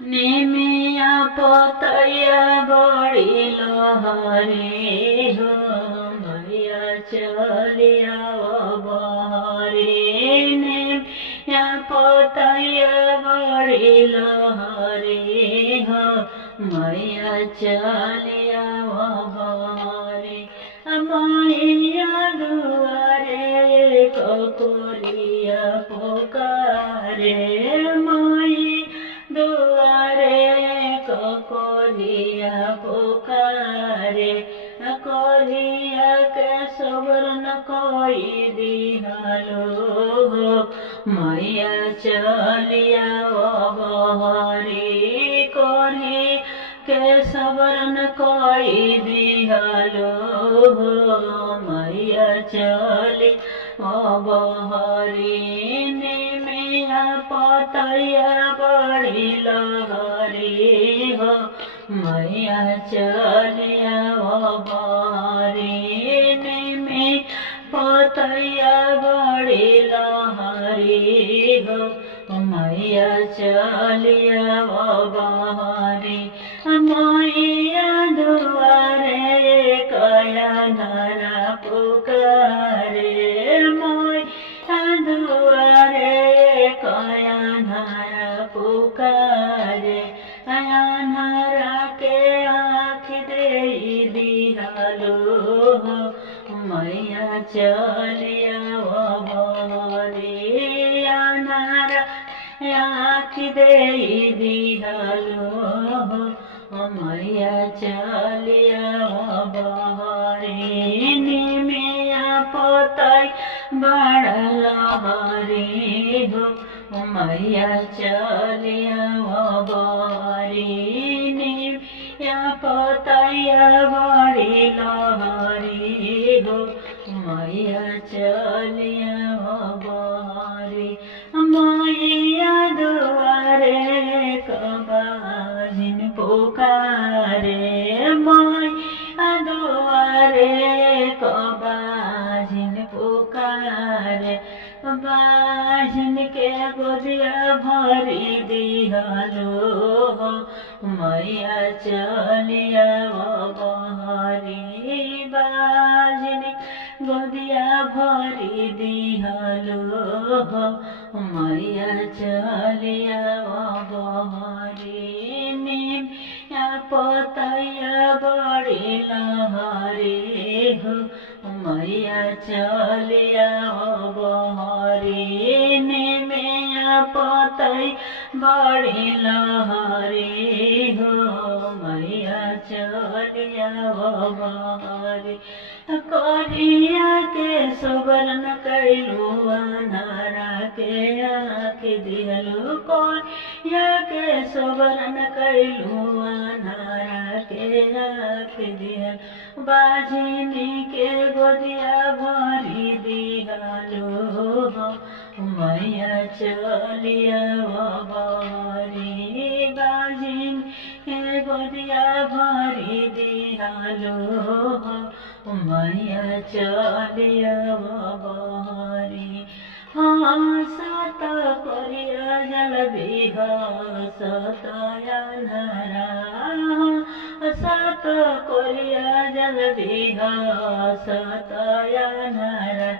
नेमिया पतैया बड़ी लहरे हो मैया चलिया बहरे। नेमिया पतैया बड़ी लहरे हो मैया चलिया बहरे। मैया दुआरे ककोरिया पुकारे मैया दुआरे ककोरिया पुकारे। कोरिया के सुबरन कोई दिहलो हो मैया चलिया बहरे। कोरी के सबरन कोई दिहलो हो मैया चली बहरे। नेमिया पतैया बड़ी लहरे हो मैया चलिया बहरे। नेमिया पतैया बड़ी लहरे हो मैया चलिया बहरे। मैया दुआरे कया धरा पुकारे मैया दुआरे कया धरा पुकारे। अन्हारा के आँख दे दिहलो हो मैया चलिया बहरे। अन्हारा आँख दे दिहलो हो मैया चलिया बहरे। नेमिया पतैया बड़ी लहरे हो मैया चलिया बहरे। नेमिया पतैया बड़ी लहरे हो मैया चलिया बहरे। मैया दुआरे बाजिन पुकारे मैया दुआरे बाजिन पुकारे। बाजिन के गोदिया भरी दिहलो हो मैया चलिया बहरे। बाजिन गोदिया भरी दिहलो हो मैया चलिया बहरे। नेमिया पतैया बड़ी लहरे हो मैया चलिया बहरे। नेमिया पतैया बड़ी लहरे हो मैया चलिया बहरे। कोरिया के सुबरन कैलू अन्हारा के आँख दिहलो। कोरिया के सुबरन कैलू अन्हारा के आँख दिहलो। बाजिनी के गोदिया भरी दिहलो हो मैया चलिया बहरे। बाजिनी के गोदिया भरी दिहलो हो मैया चलिया बहरे। हंसत कोरिया जल हंसत अन्हारा हंसत कोरिया जल हंसत अन्हारा।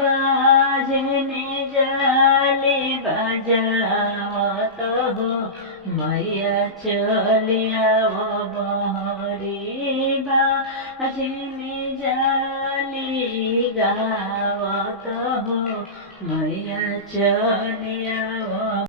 बाजिनी जाली बजावत हो मैया चलिया बहरे। बाजिनी जाली गावत हो मैया चलिया